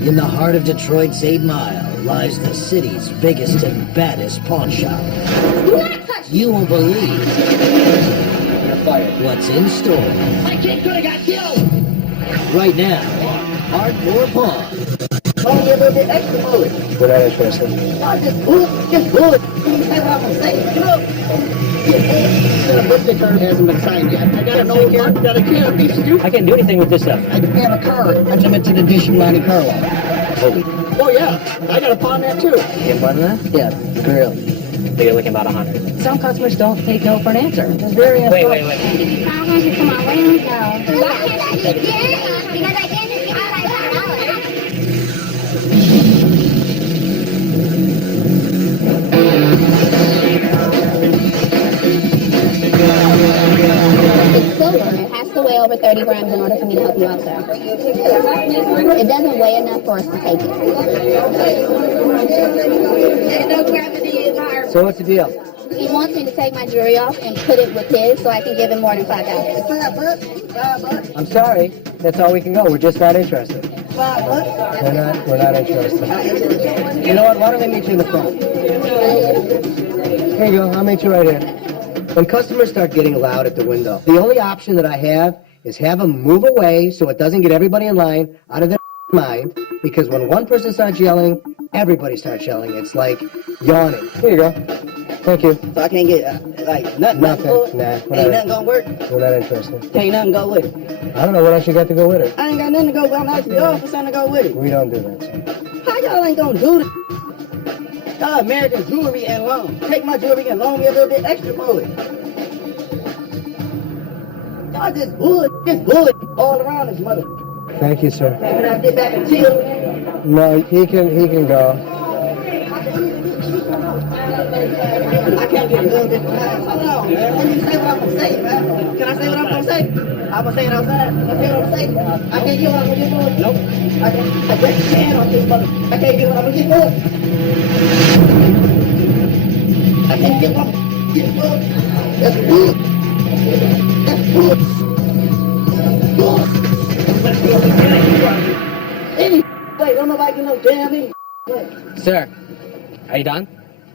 In the heart of Detroit's 8 Mile lies the city's biggest and baddest pawn shop. You won't believe what's in store. My kid could have got killed. Right now, Hardcore Pawn. Don't give a little bit extra bullet. We're not interested. No, just bullet. That's what I'm gonna say. Look. The birthday card hasn't been signed yet. I got an old one. Got a can of beef stew. I can't do anything with this stuff. I have a card. I'm limited edition Monte Carlo. Holy. Oh yeah, I got a pawn that too. You get one of that? Yeah, grill. So you're looking about 100. Some customers don't take no for an answer. It's very Wait. Come on, where do we go? Because I didn't It's silver. It has to weigh over 30 grams in order for me to help you out, sir. It doesn't weigh enough for us to take it. So what's the deal? He wants me to take my jewelry off and put it with his so I can give him more than $5. $5. I'm sorry. That's all we can go. We're just not interested. $5. We're not interested. You know what? Why don't I meet you in the front? Here you go. I'll meet you right here. When customers start getting loud at the window, the only option that I have is have them move away so it doesn't get everybody in line out of their mind. Because when one person starts yelling, everybody starts yelling. It's like yawning. Here you go. Thank you. So I can't get nothing. Nothing. Nah. Ain't nothing gonna work. We're not interested. Ain't nothing go with it. I don't know what else you got to go with it. I ain't got nothing to go with. I'm asking the officer to go with it. We don't do that, sir. How y'all ain't gonna do this? Y'all American jewelry and loan. Take my jewelry and loan me a little bit extra bullet. Y'all just bullet all around this mother. Thank you, sir. When I get back and chill. No, he can go. I can't get a little bit behind. Hold on, man. Let me say what I'm gonna say, man. Can I say what I'm gonna say? I'm gonna say it outside. Can I say what I'm gonna say? I can't get what I'm gonna get for it. Nope. I break the can off this mother. I can't get what I'm gonna get for it. I can't get what I'm gonna get for it. That's good. That's good. Any way, don't nobody get no damn any way. Sir, are you done?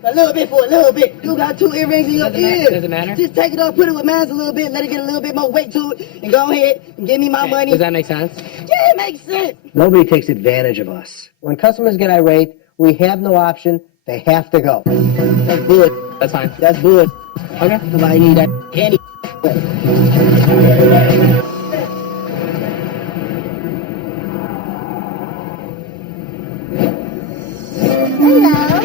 A little bit for a little bit. You got 2 earrings in your ear. Does it matter? Just take it off, put it with mine a little bit, let it get a little bit more weight to it, and go ahead and give me my money. Does that make sense? Yeah, it makes sense. Nobody takes advantage of us. When customers get irate, we have no option. They have to go. That's good. That's fine. That's good. Okay. Nobody need that any way. Hello.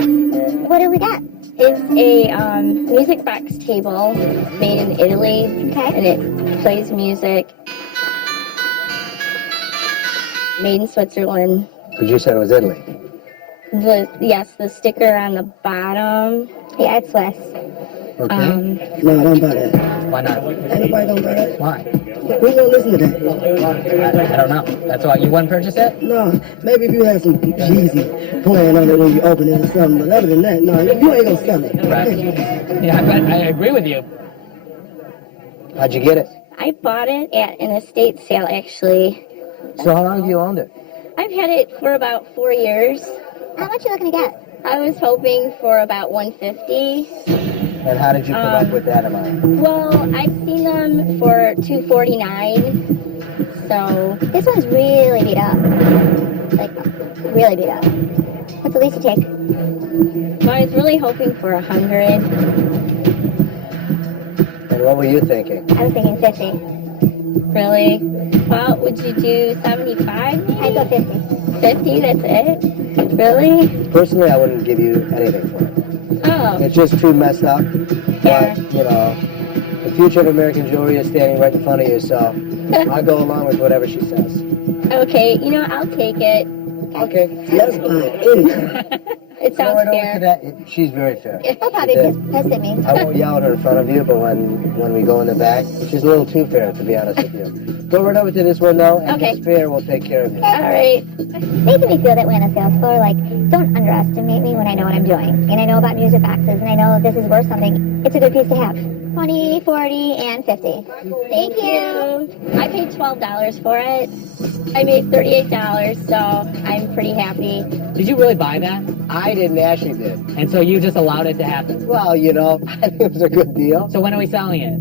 What do we got? It's a music box table made in Italy. Okay. And it plays music. Made in Switzerland. Because you said it was Italy. The sticker on the bottom. Yeah, it's Swiss. Okay. No, don't buy that. Why not? Ain't nobody gonna buy that. Why? We gonna listen to that. I don't know. That's why you wouldn't purchase it? No, maybe if you had some Jeezy playing on it when you open it or something, but other than that, no, you ain't gonna sell it. Right. Yeah, I agree with you. How'd you get it? I bought it at an estate sale, actually. So how long have you owned it? I've had it for about 4 years. How much you looking to get? I was hoping for about $150. And how did you come up with that amount? Well, I've seen them for $249. So this one's really beat up. Like, really beat up. What's the least you take? So I was really hoping for 100. And what were you thinking? I was thinking 50. Really? Well, would you do 75? I'd go 50. 50, that's it? Really? Personally, I wouldn't give you anything for it. Oh. It's just too messed up. Yeah. But, you know, the future of American jewelry is standing right in front of you, so I'll go along with whatever she says. Okay, you know, I'll take it. Okay. Let's buy anything. It sounds Right over fair. to that. She's very fair. He'll probably pissed at me. I won't yell at her in front of you, but when we go in the back, she's a little too fair, to be honest with you. Go right over to this window, and Okay. Miss Fair will take care of you. All right. Making me feel that way on the sales floor, like, don't underestimate me when I know what I'm doing. And I know about music boxes, and I know this is worth something. It's a good piece to have. 20, 40, and 50. Thank you. I paid $12 for it. I made $38, so I'm pretty happy. Did you really buy that? I didn't, Ashley did. And so you just allowed it to happen? Well, you know, I think it was a good deal. So when are we selling it?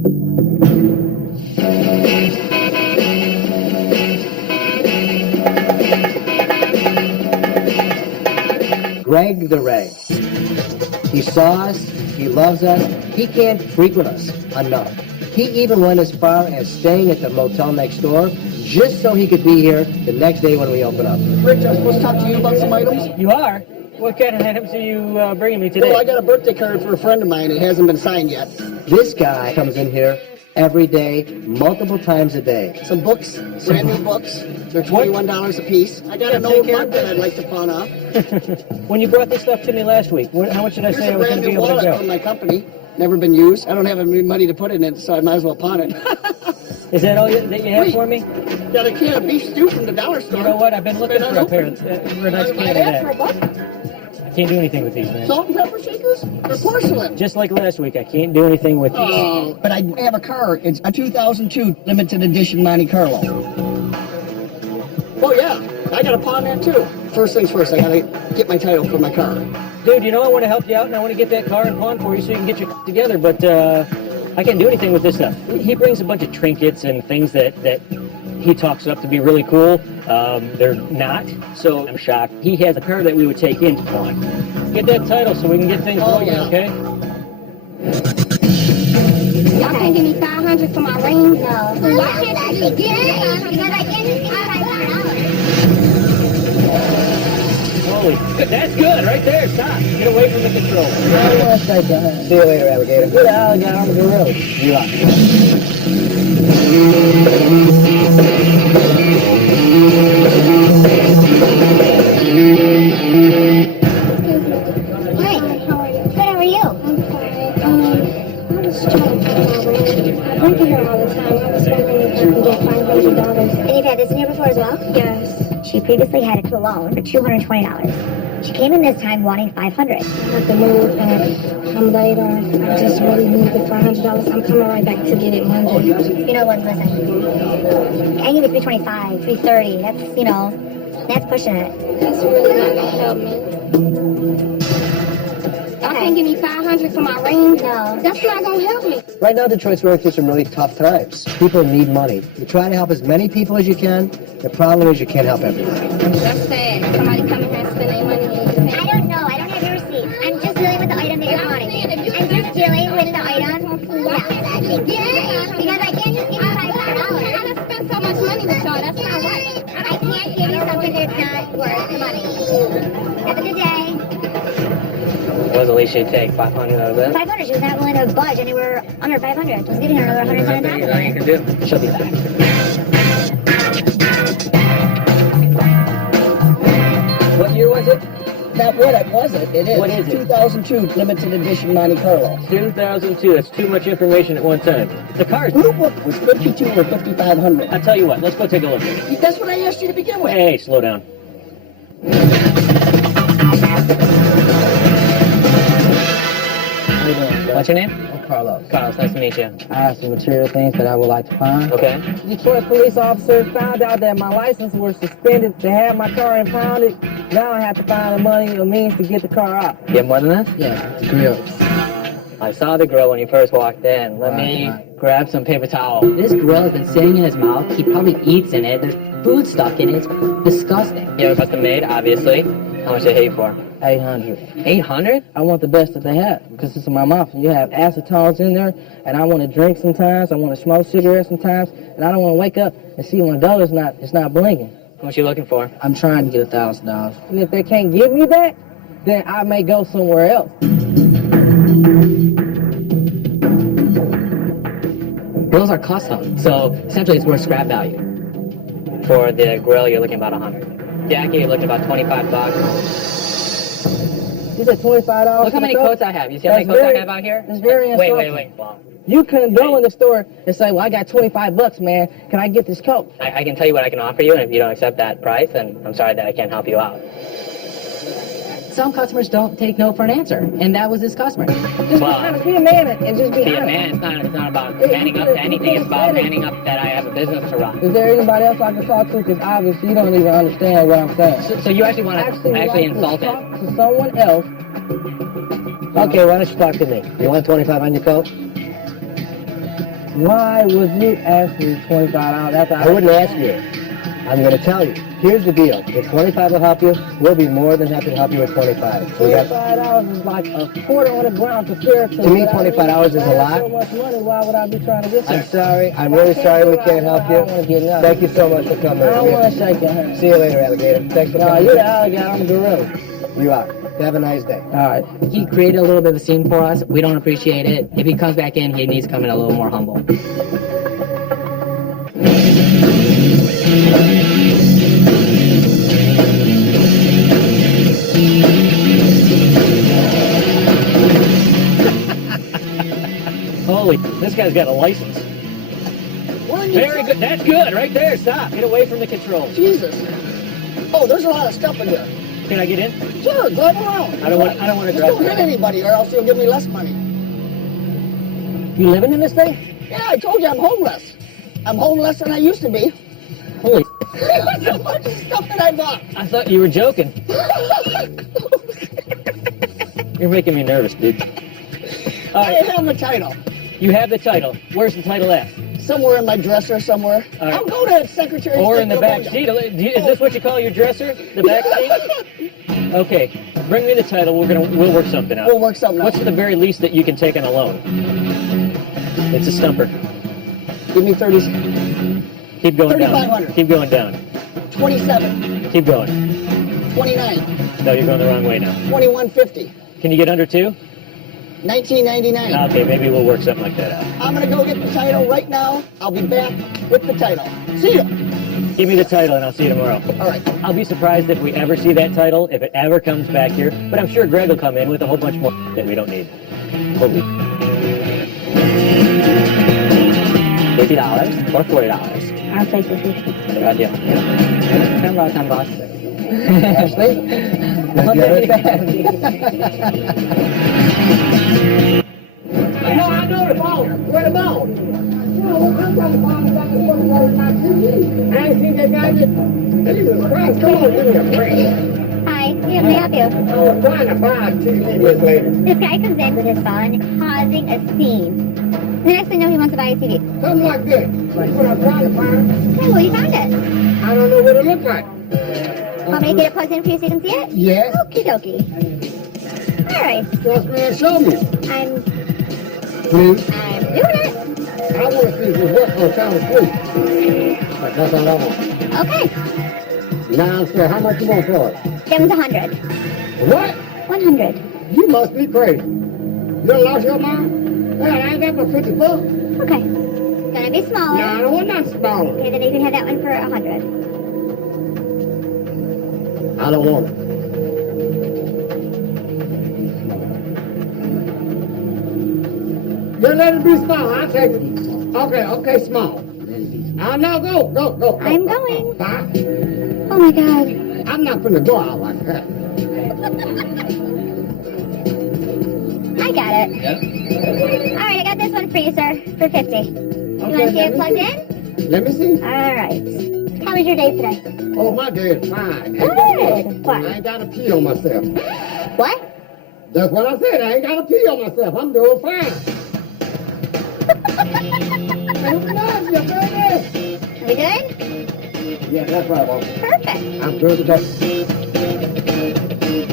Greg the Ray. He saw us, he loves us, he can't frequent us enough. He even went as far as staying at the motel next door just so he could be here the next day when we open up. Rich, I was supposed to talk to you about some items. You are? What kind of items are you bringing me today? Well, I got a birthday card for a friend of mine. It hasn't been signed yet. This guy comes in here every day, multiple times a day. Some books, brand new books. They're $21 a piece. I got an old mug that I'd like to pawn off. When you brought this stuff to me last week, how much did I Here's say I a was going brand to be new able to wallet go? from my company. Never been used. I don't have any money to put in it, so I might as well pawn it. Is that all that you have Wait. for me? Got a can of beef stew from the dollar store. You know what? I've been looking Been for a pair unopened. for a nice Buy can that for a of buck. that. I can't do anything with these, man. Salt and pepper shakers? They're porcelain. Just like last week, I can't do anything with these. Oh, but I have a car. It's a 2002 limited edition Monte Carlo. Oh yeah, I gotta pawn that too. First things first, I gotta get my title for my car. Dude, you know I want to help you out and I want to get that car and pawn for you so you can get your together, but I can't do anything with this stuff. He brings a bunch of trinkets and things that he talks up to be really cool. They're not, so I'm shocked. He has a car that we would take in to pawn. Get that title so we can get things rolling, yeah. okay? Y'all can't give me $500 for my ring? No. Y'all can't give me $500 because I can't give me $500. Holy, that's good, right there, stop. Get away from the control. See you later, alligator. Good alligator, I'm a gorilla. You are. Hi, how are you? Good, how are you? I'm fine. I was trying to pay my rent. I rent here all the time. I was wondering if I can get $500. And you've had this in here before as well? Yes. She previously had a loan for $220. She came in this time wanting $500. I have to move and I'm later. I just really need the $500. I'm coming right back to get it Monday. You know what, listen. I give you $325, $330. That's, you know, that's pushing it. That's really not gonna help me. Y'all can't give me $500 for my ring? No. That's not gonna help me. Right now, Detroit's going through some really tough times. People need money. You try to help as many people as you can. The problem is you can't help everybody. That's sad. Somebody come in here and spend their money and I don't know. I don't have your receipt. I'm just dealing with the item that you're wanting. I'm just dealing with the item. Yeah. Because I can't just give you $500. I gotta spend so much money with y'all. That's not right. I can't give you something that's not worth the money. Have a good day. What was the least she'd take? 500 out of that? 500. She was not willing to budge anywhere under 500. I was giving her another 100 on top of Nothing you it. can do. She'll be back. What year was it? Not what it wasn't. It is. What is it? 2002 limited edition Monte Carlo. 2002. That's too much information at one time. The car's... Blue book was 52 or 5,500. I'll tell you what. Let's go take a look at it. That's what I asked you to begin with. Hey, slow down. How you doing, Jeff? What's your name? I'm Carlos. Carlos. Nice to meet you. I have some material things that I would like to find. Okay. Detroit police officers found out that my license was suspended. They had my car impounded. Now I have to find the money or means to get the car out. You have more than that? Yeah, the grill. I saw the grill when you first walked in. Let me grab some paper towel. This grill has been sitting in his mouth. He probably eats in it. There's food stuck in it. It's disgusting. You have a custom made, obviously. How much they hate for? 800. 800? I want the best that they have because it's in my mouth. You have acetones in there, and I want to drink sometimes. I want to smoke cigarettes sometimes, and I don't want to wake up and see when the dollar's not blinking. What you looking for? I'm trying to get $1,000, and if they can't give me that, then I may go somewhere else. Grills are custom, so essentially it's worth scrap value. For the grill, you're looking about 100. Jackie, you're looking about 25 bucks. You said $25. Look how many coats I have. You see how many That's coats I very- have out here? that's very Wait. insulting. Well, You couldn't go in the store and say, well, I got $25, man. Can I get this coat? I can tell you what I can offer you, and if you don't accept that price, then I'm sorry that I can't help you out. some customers don't take no for an answer, and that was this customer. Just Wow. be a man and just be Be a honest. man. It's not about manning up to anything. It's about manning up that I have a business to run. Is there anybody else I can talk to? Because obviously you don't even understand what I'm saying. So you actually want to actually like insult to him? talk to someone else. Okay, why don't you talk to me? You want 25 on your coat? Why would you ask me $25 after I wouldn't ask you. I'm going to tell you. Here's the deal. If 25 will help you, we'll be more than happy to help you with 25. We got, $25 is like a quarter on the ground compared to. To me, $25 is a lot. So much money. Why would I be trying to get I'm there? sorry. I'm really sorry we can't help I don't want to you. get nothing. Thank you so much for coming. I don't want to shake your hand. See you later, alligator. Thanks for No, coming. you're the alligator. I'm the gorilla. You are. Have a nice day. All right. He created a little bit of a scene for us. We don't appreciate it. If he comes back in, he needs to come in a little more humble. Holy, this guy's got a license. Very good. That's good. Right there. Stop. Get away from the controls. Jesus. Oh, there's a lot of stuff in here. Can I get in? Sure, drive around. I don't want to Just drive. don't hit anybody or else you'll give me less money. You living in this thing? Yeah, I told you I'm homeless. I'm homeless than I used to be. Holy, That's a bunch of stuff that I bought. I thought you were joking. You're making me nervous, dude. All I right, have the title. you have the title. Where's the title at? Somewhere in my dresser somewhere. All right. I'll go to the secretary. Or in the back seat? Is this what you call your dresser? The back seat? Okay, bring me the title. We'll work something out. We'll work something out. What's the very least that you can take on a loan? It's a stumper. Give me 30, Keep going down. 3,500. Keep going down. 27, Keep going. 29, No, you're going the wrong way now. 2150, Can you get under 2? 1999. Okay, maybe we'll work something like that out. I'm gonna go get the title right now. I'll be back with the title. See ya. Give me the title and I'll see you tomorrow. All right. I'll be surprised if we ever see that title, if it ever comes back here. But I'm sure Greg will come in with a whole bunch more that we don't need. Holy. $50 or $40? I'll take the 50. Good deal. $10, boss. Ashley? Let's get it. No, I know the ball. Where the ball? I ain't seen that guy yet. Jesus Christ, come on, give me a break. Hi, yeah, may I help you? I was trying to buy a TV this lady. This guy comes in with his son, causing a scene. The next thing you know, he wants to buy a TV. Something like this. Like what I'm trying to find. Okay, well, you found it. I don't know what it looks like. Want me to get it plugged in for you so you can see it? Yes. Okie dokie. All right, Trust me and show me. I'm Please. doing it. I want to see if it works on Channel 3. But that's all I want. Okay, Now, sir, how much you want for it? give him 100. What? 100. You must be crazy. You done lost your mind? Man, I ain't got no 50 bucks. Okay. Gonna be smaller. No, I don't want nothing smaller. Okay, then you can have that one for 100. I don't want it. Just let it be small. I'll take it. Okay, small. I'll now go. I'm going. Bye. Oh my God. I'm not gonna go out like that. I got it. All right, I got this one for you, sir, for 50. You want to see it plugged in? Let me see. All right. How was your day today? Oh, my day is fine. Good. What? I ain't got to pee on myself. What? That's what I said. I ain't got to pee on myself. I'm doing fine. Are we good? Yeah, that's right, Mom. Perfect. I'm good today.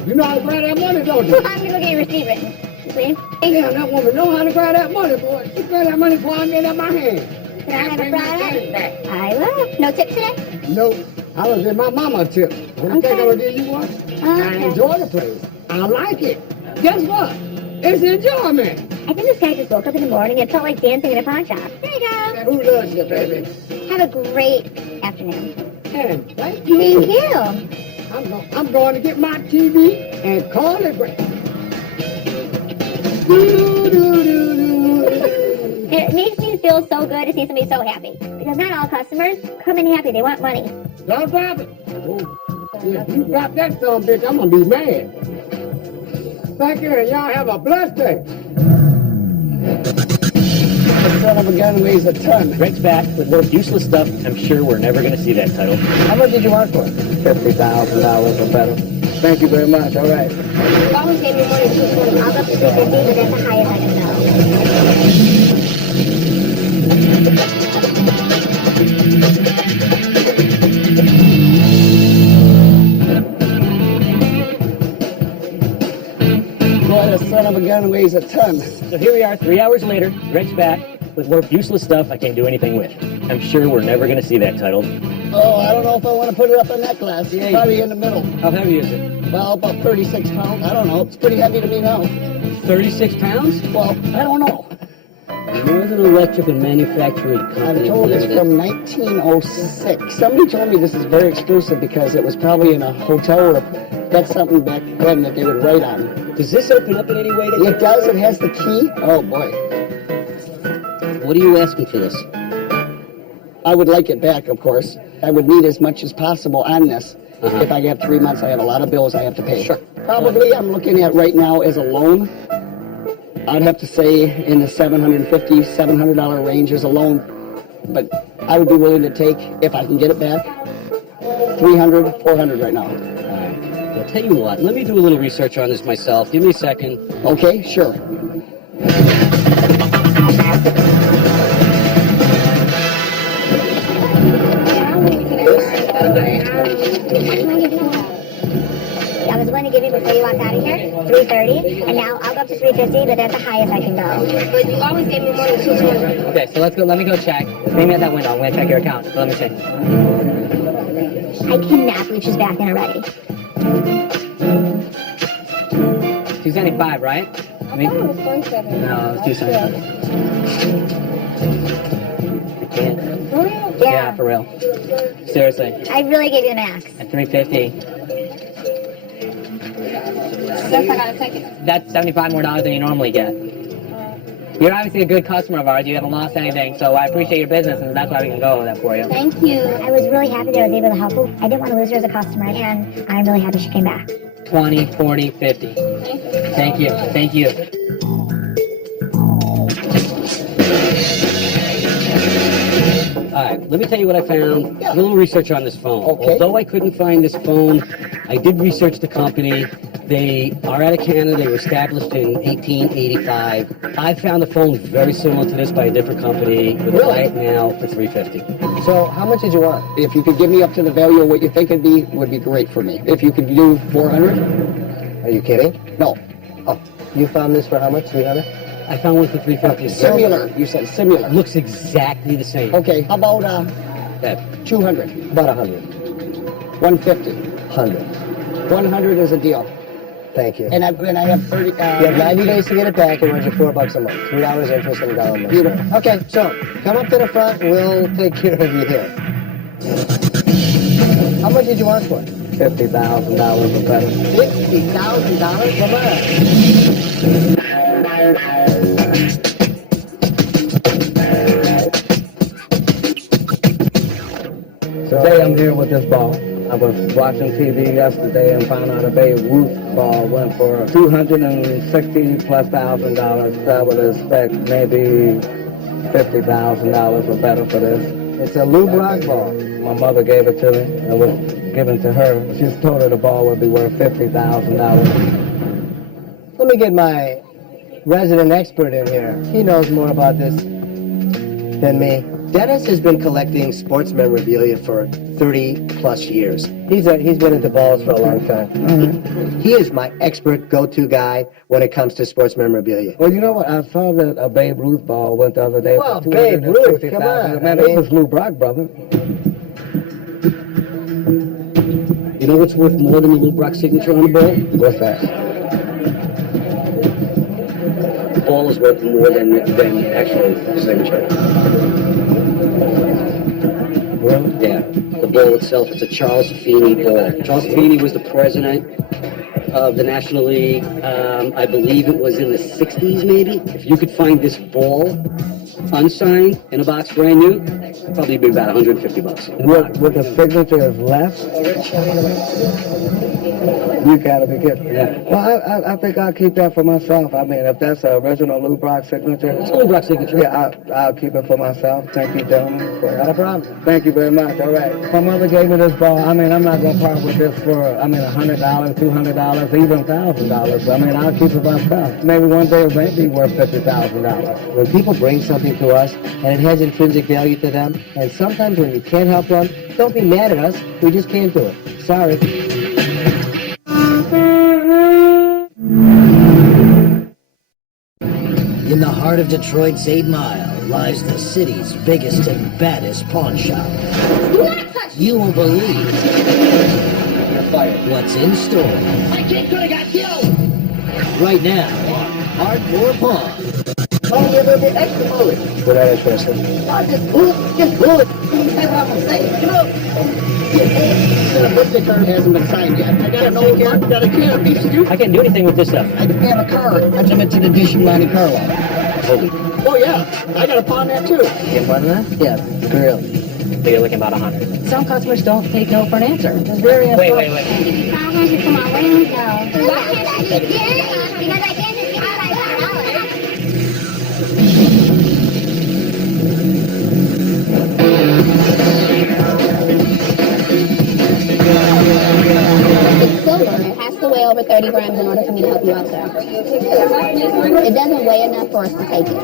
You know how to grab that money, don't you? I'm going to go get your receipt written, please. Damn, that woman know how to grab that money, boy. She grab that money before I get it in my hand. Can I have a Bring my product? change back. I will. No tips today? Nope. I was in my mama tip. When I think I'm gonna give you one, I Okay. enjoy the place. I like it. Guess what? It's enjoyment. I think this guy just woke up in the morning and felt like dancing in a pawn shop. There you go. And who loves you, baby? Have a great afternoon. And thank you. Thank you. I'm going to get my TV and call it back. Do, do, do, do. It makes me feel so good to see somebody so happy. Because not all customers come in happy. They want money. Don't drop it. If you drop that son of a bitch, I'm going to be mad. Thank you, and y'all have a blessed day. The son of a gun weighs a ton. Greg's back with more useless stuff. I'm sure we're never going to see that title. How much did you want for it? $50,000 or better. Thank you very much. All right. You always gave me more than 240. I'll go up to 350, but that's the highest I can go. Boy, the son of a gun weighs a ton. So here we are, 3 hours later. Greg's back with more useless stuff I can't do anything with. I'm sure we're never going to see that title. Oh, I don't know if I want to put it up in that class. Yeah, Probably in the middle. How heavy is it? Well, about 36 pounds. I don't know. It's pretty heavy to me now. 36 pounds? Well, I don't know. Northern Electric and Manufacturing Company. I'm told it's from 1906. Somebody told me this is very exclusive because it was probably in a hotel room. That's something back then that they would write on. Does this open up in any way? It does. It has the key. Oh, boy. What are you asking for this? I would like it back, of course. I would need as much as possible on this. If I have 3 months, I have a lot of bills I have to pay. Sure. Probably I'm looking at right now as a loan. I'd have to say in the $750, $700 range as a loan. But I would be willing to take, if I can get it back, $300, $400 right now. I'll tell you what, let me do a little research on this myself. Give me a second. Okay, sure. I was going to give you before you walked out of here, 330, and now I'll go up to 350, but that's the highest I can go. But you always gave me more than 220. Okay, so let's go. Let me go check. Meet me at that window. I'm going to check your account. Let me see. I cannot believe she's back in already. 275, right? I mean, it was 47. no, it's 275. I can't. Yeah, for real. Seriously. I really gave you the max. At 350. Guess I gotta take it. That's $75 more than you normally get. You're obviously a good customer of ours. You haven't lost anything, so I appreciate your business, and that's why we can go with that for you. Thank you. I was really happy that I was able to help her. I didn't want to lose her as a customer, and I'm really happy she came back. 20, 40, 50. Thank you. Thank you. All right, let me tell you what I found. A little research on this phone. Okay. Although I couldn't find this phone, I did research the company. They are out of Canada. They were established in 1885. I found a phone very similar to this by a different company with a Really? right now for $350. So how much did you want? If you could give me up to the value of what you think it'd be, would be great for me. If you could do 400. Are you kidding? No. Oh, you found this for how much? 300? I found one for $350. Similar. You said similar. Looks exactly the same. Okay. How about That 200? About 100. 150. 100. 100 is a deal. Thank you. And I have 30. You have 90 days to get it back. It runs you $4 a month. 3 hours interest and $1 a month. Beautiful. Okay, so come up to the front. We'll take care of you here. How much did you want for it? $50,000 or better. $50,000? Come on. Today I'm here with this ball. I was watching TV yesterday and found out a Babe Ruth ball went for $260,000+. I would expect maybe $50,000 or better for this. It's a Lou Brock ball. My mother gave it to me. It was given to her. She's told her the ball would be worth $50,000. Let me get my resident expert in here. He knows more about this than me. Dennis has been collecting sports memorabilia for 30+ years. He's been into balls for a long time. Mm-hmm. He is my expert go-to guy when it comes to sports memorabilia. Well, you know what? I saw that a Babe Ruth ball went the other day. Well, Babe Ruth, come on. Man, this was Lou Brock, brother. You know what's worth more than the Lou Brock signature on the ball? What's that? The ball is worth more than actual signature. Really? Yeah, the ball itself, it's a Charles Feeney ball. Charles Feeney was the president of the National League. I believe it was in the 60s, maybe. If you could find this ball unsigned in a box brand new, probably be about $150. What the signature is left? You gotta be kidding. Yeah. Well, I think I'll keep that for myself. I mean, if that's an original Lou Brock signature. It's a Lou Brock signature. Yeah, I'll keep it for myself. Thank you, gentlemen. Not a problem. Thank you very much. All right. My mother gave me this ball. I mean, I'm not gonna part with this for, $100, $200, even $1,000. I mean, I'll keep it myself. Maybe one day it may be worth $50,000. When people bring something to us and it has intrinsic value to them, and sometimes when you can't help them, don't be mad at us. We just can't do it. Sorry. In the heart of Detroit's 8 Mile lies the city's biggest and baddest pawn shop. You won't believe what's in store. My kid could have got killed. Right now, Hardcore Pawn. Only a little bit extra bullet. We're not interested. Oh, just bullet. You say what I'm gonna say. You know, the birthday card hasn't been signed yet. I got an old one. Got a kid, a piece of you. I can't do anything with this stuff. I have a card. That's a limited edition Monte Carlo. Oh yeah, I got a pawn that too. Get one of that? Yeah, really. You're looking about 100. Some customers don't take no for an answer. It's very Wait. Come on, what do you know? Because I can't just be outside It's silver. It has to weigh over 30 grams in order for me to help you out, sir. It doesn't weigh enough for us to take it.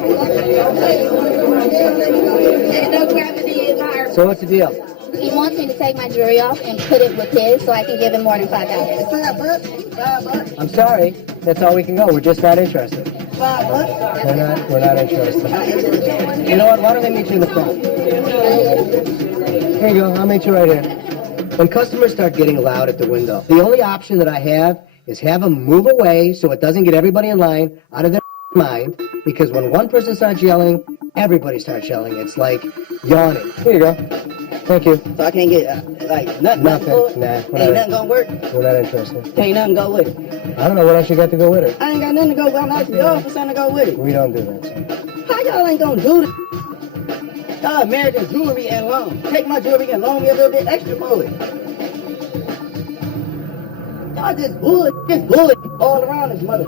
So what's the deal? He wants me to take my jewelry off and put it with his so I can give him more than $5. $5. I'm sorry. That's all we can go. We're just not interested. $5. We're not interested. You know what? Why don't I meet you in the front? Here you go. I'll meet you right here. When customers start getting loud at the window, the only option that I have is have them move away so it doesn't get everybody in line out of their mind. Because when one person starts yelling, everybody starts yelling. It's like yawning. Here you go. Thank you. So I can't get nothing. Nothing. Nah. Ain't nothing gonna work. We're not interested. Ain't nothing go with it. I don't know what else you got to go with it. I ain't got nothing to go with. I'm asking y'all for something to go with it. We don't do that, sir. How y'all ain't gonna do this? Y'all American jewelry and loan. Take my jewelry and loan me a little bit extra for it. Y'all just bullet all around this mother.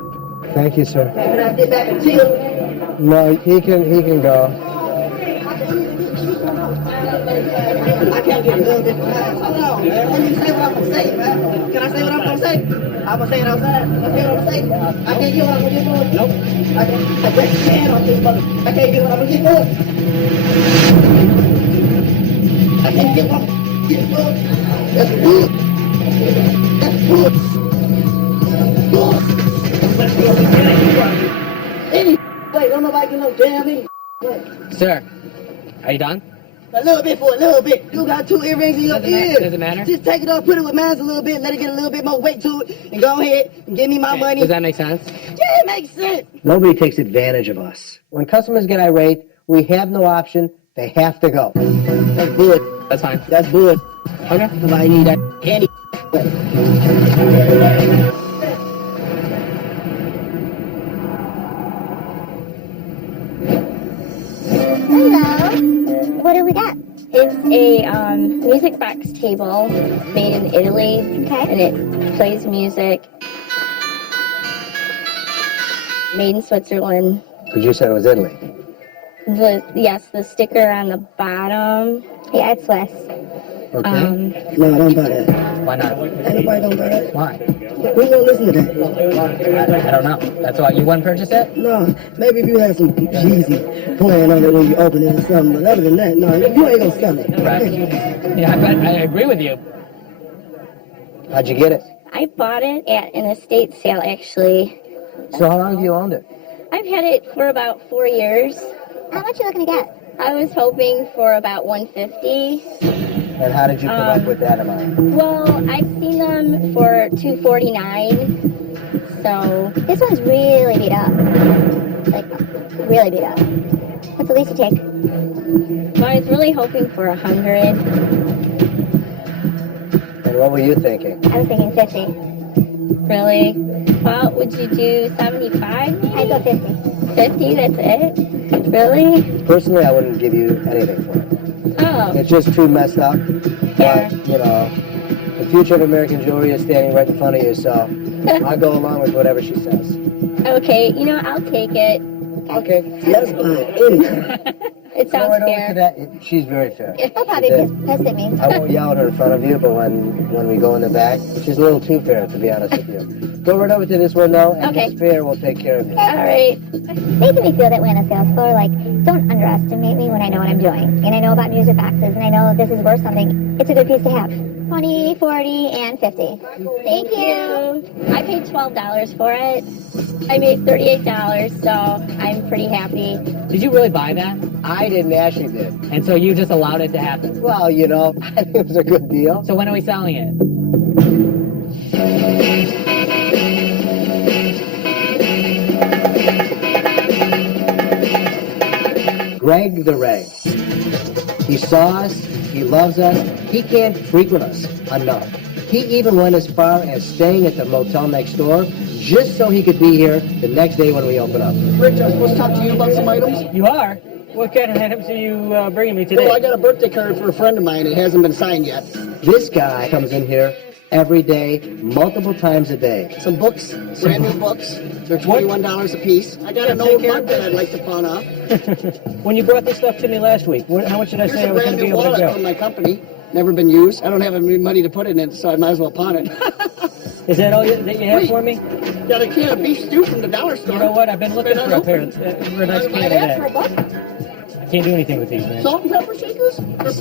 Thank you, sir. Can I sit back and chill? No, he can go. I can't get a little bit behind. Hold on, man. Let me say what I'm gonna say, man. Can I say what I'm gonna say? I'm gonna say it outside. Can I say what I'm gonna say? I can't get what I'm gonna get for it. Nope. I just stand on this mother. I can't get what I'm gonna get for it. I can't get what I'm gonna get for it. That's good. That's good. Any way, don't nobody get no damn any way. Sir, are you done? A little bit for a little bit. You got 2 earrings in your ear. Does it matter? Just take it off, put it with mine a little bit, let it get a little bit more weight to it, and go ahead and give me my money. Does that make sense? Yeah, it makes sense. Nobody takes advantage of us. When customers get irate, we have no option. They have to go. That's good. That's fine. That's good. Okay. Nobody need that candy. Hello. What do we got? It's a music box table made in Italy. Okay. And it plays music. Made in Switzerland. Did you say it was Italy? The sticker on the bottom. Yeah, it's less. Okay. No, don't buy that. Why not? Ain't nobody gonna buy that. Why? We gonna listen to that. I don't know. That's why you wouldn't purchase it? No, maybe if you had some Jeezy playing on it when you open it or something, but other than that, no, you ain't gonna sell it. Right. Yeah, I agree with you. How'd you get it? I bought it at an estate sale, actually. So how long have you owned it? I've had it for about 4 years. How much are you looking to get? I was hoping for about $150. And how did you come up with that amount? Well, I've seen them for $249. So this one's really beat up. Like, really beat up. What's the least you take? So I was really hoping for 100. And what were you thinking? I was thinking 50. Really? Well, would you do 75? I'd go 50. 50, that's it? Really? Personally, I wouldn't give you anything for it. Oh. It's just too messed up. Yeah. But, you know, The future of American jewelry is standing right in front of you, so I'll go along with whatever she says. Okay, you know, I'll take it. Okay. Yes, but It sounds Right over to fair. that. She's very fair. He'll probably It is. pissed at me. I won't yell at her in front of you, but when we go in the back, she's a little too fair, to be honest with you. Go right over to this window, and Okay. Miss Fair will take care of you. All right. Making me feel that way on the sales floor, like, don't underestimate me when I know what I'm doing. And I know about music boxes, and I know this is worth something. It's a good piece to have. 20, 40, and 50. Thank you. I paid $12 for it. I made $38, so I'm pretty happy. Did you really buy that? I didn't, Ashley did. And so you just allowed it to happen? Well, you know, I think it was a good deal. So when are we selling it? Greg the Ray. He saw us, he loves us, he can't frequent us enough. He even went as far as staying at the motel next door just so he could be here the next day when we open up. Rich, I was supposed to talk to you about some items. You are? What kind of items are you bringing me today? Well, I got a birthday card for a friend of mine. It hasn't been signed yet. This guy comes in here every day, multiple times a day. Some books, brand new books. They're $21 a piece. I got an Take old care mug of that it. I'd like to pawn off. When you brought this stuff to me last week, how much did I Here's say I a was going brand to be new able to wallet go? from my company. Never been used. I don't have any money to put in it, so I might as well pawn it. Is that all that you have Wait. for me? Got a can of beef stew from the dollar store. You know what? I've been looking Been for a pair unopened. of for a nice Buy can that of for a that. buck? I can't do anything with these, man. Salt and pepper shakers?